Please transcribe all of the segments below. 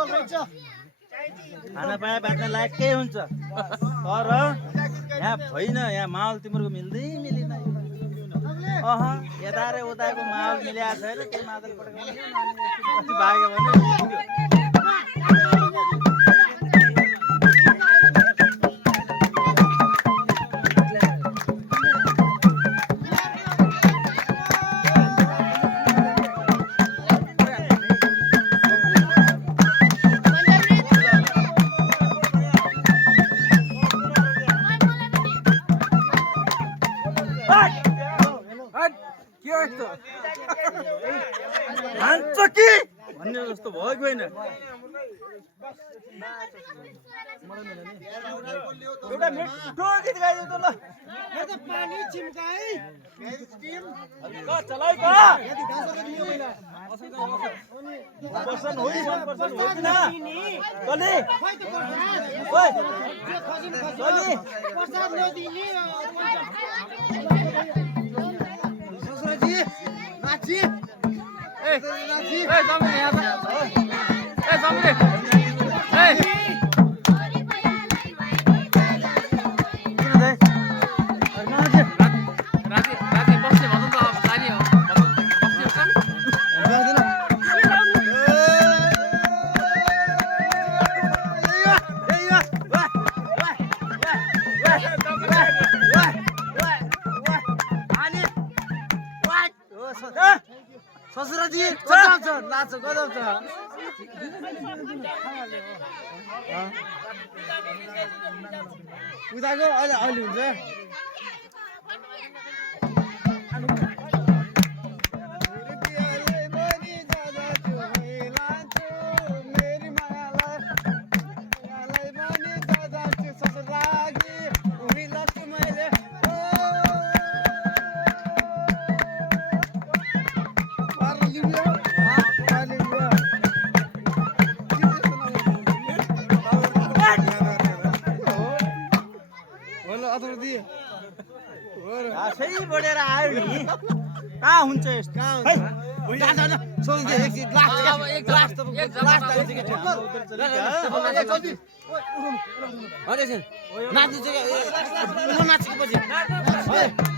खाना पाए बाँच्न लायक के हुन्छ तर यहाँ होइन यहाँ माहौल तिम्रो मिल्दै मिलेन अह यता र उताको माहौल मिलेको छैन केही मादल पड्काउने भाग्यो भने भन्ने जस्तो भयो कि होइन एउटा मिठो गीत गाइदिउ त ल पानी चिम्काई चलाइ पर्सन हो कि न कले ओइ कले प्रसाद नदिने ससुराजी नाची ए नाची ए सामने यहाँ ए सामने ए राति राति बस्ने भनौँ त अब जाने हो ससुराजी गजाउँछ नाच गजाउँछ उताको अहिले अहिले हुन्छ घाँसै बढेर आयो नि कहाँ हुन्छ यस्तो कहाँ नाच्नु चाहिँ नाचेपछि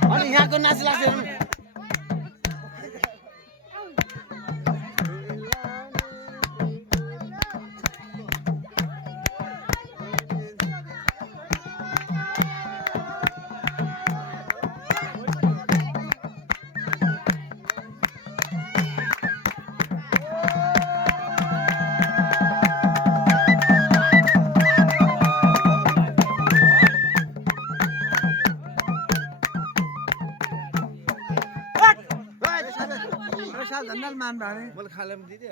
अनि यहाँको नाच लाग्छ धन्यवाद मान भाने बोल खाले में दीदी